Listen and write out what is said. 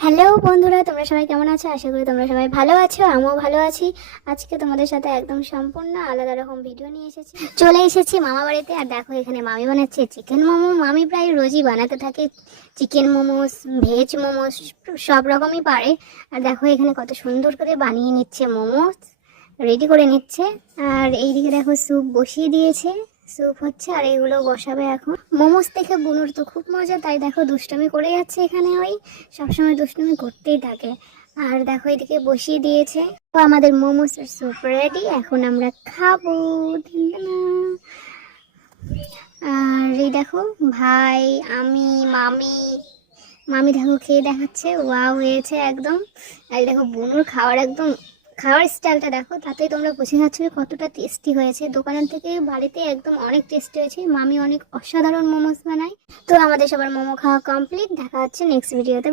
Hello বন্ধুরা, তোমরা সবাই কেমন আছো? আশা করি তোমরা সবাই ভালো আছো, আমিও ভালো আছি। আজকে তোমাদের সাথে একদম সম্পূর্ণ আলাদা রকম ভিডিও নিয়ে চলে এসেছি মামা বাড়িতে। আর দেখো এখানে মামি বানাচ্ছে চিকেন মোমো। মামি প্রায় রোজই বানাতে থাকে চিকেন মোমোস, ভেজ মোমোস, সব রকমই পারে। আর দেখো এখানে কত সুন্দর করে বানিয়ে নিচ্ছে মোমোস, রেডি করে নিচ্ছে। আর এইদিকে দেখো স্যুপ বসিয়ে দিয়েছে, স্যুপ হচ্ছে আর এগুলো বসাবে এখন। মোমোস দেখে বুনুর তো খুব মজা, তাই দেখো দুষ্টামি করে যাচ্ছে এখানে। ওই সবসময় দুষ্টামি করতেই থাকে। আর দেখো এদিকে বসিয়ে দিয়েছে। তো আমাদের মোমোস আর স্যুপ রেডি, এখন আমরা খাবো। আর এই দেখো ভাই, আমি, মামি। মামি দেখো খেয়ে দেখাচ্ছে, ওয়াও হয়েছে একদম। আর দেখো বুনুর খাওয়ার একদম খাওয়ার স্টাইলটা দেখো, তাতেই তোমরা বুঝে যাচ্ছ যে কতটা টেস্টি হয়েছে। দোকানের থেকে বাড়িতে একদম অনেক টেস্টি হয়েছে। মামি অনেক অসাধারণ মোমোস বানায়। তো আমাদের সবার মোমো খাওয়া কমপ্লিট, দেখা হচ্ছে নেক্সট ভিডিওতে।